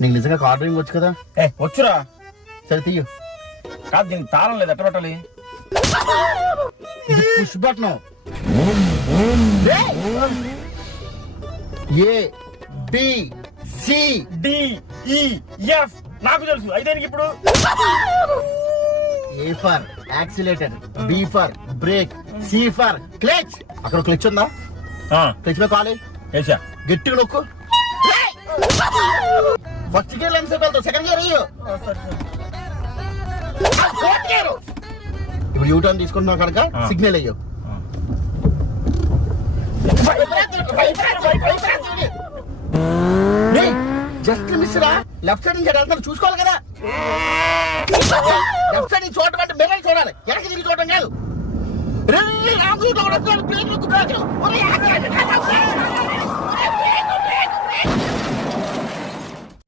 నీకు నిజంగా car driving వచ్చు కదా? వచ్చురా. సరే తీయు. కాదు దీనికి తాళం లేదు, ఎట్ట పెట్టాలి? ఇది push button. A B C D E F నాకు తెలుసు. అయితే ఇప్పుడు A for accelerator, B for brake, C for clutch. అక్కడ క్లచ్ ఉందా? క్లచ్ మీద కాలే వేసా. గట్టిగా నొక్కు. ఫస్ట్ గేర్ లెన్స్ వెళ్తావు, సెకండ్ గేర్ అయ్యో. ఇప్పుడు యూ టర్న్ తీసుకుంటున్నావు కనుక సిగ్నల్ అయ్యో. జస్ట్ మిస్ రా. లెఫ్ట్ సైడ్ నుంచి వెళ్తాను, చూసుకోవాలి కదా. లెఫ్ట్ సైడ్ చూడటం అంటే మిర్రర్ చూడాలి, వెనక్కి తిరిగి చూడటం కాదు.